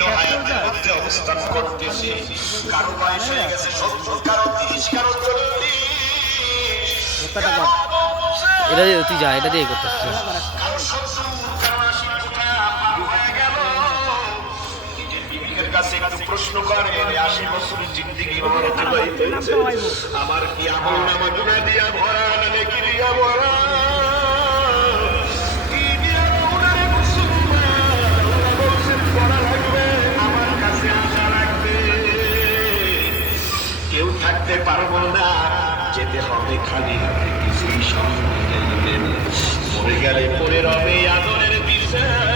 ক্ষীণ হায়াতের মধ্যে অবস্থান করতেছি। কারো বয়স হয়ে গেছে 70, কারো 30, কারো 40। এটা দিয়ে তুই যা, এটা দিয়ে করতে কারো 70, কারো 80 কোঠা পার হয়ে গেল। নিজের বিবেকের কাছে একটু প্রশ্ন করে, 80 বছরের জিন্দেগি আমার অতিবাহিত হয়েছে, আমার কি আমল নামা গুনাহ দিয়া ভরা না নেকি দিয়া ভরা? কি দিয়া ভরা রে মুসলমান? আল্লাহ বলছেন পড়া লাগবে, আমার কাছে আসা লাগবে। কেউ থাকতে পারবো না, যেতে হবে খালি হাতে, কিছুই সঙ্গে যাইবেন। মরে গেলে পরে রবে আদরের বিষয়।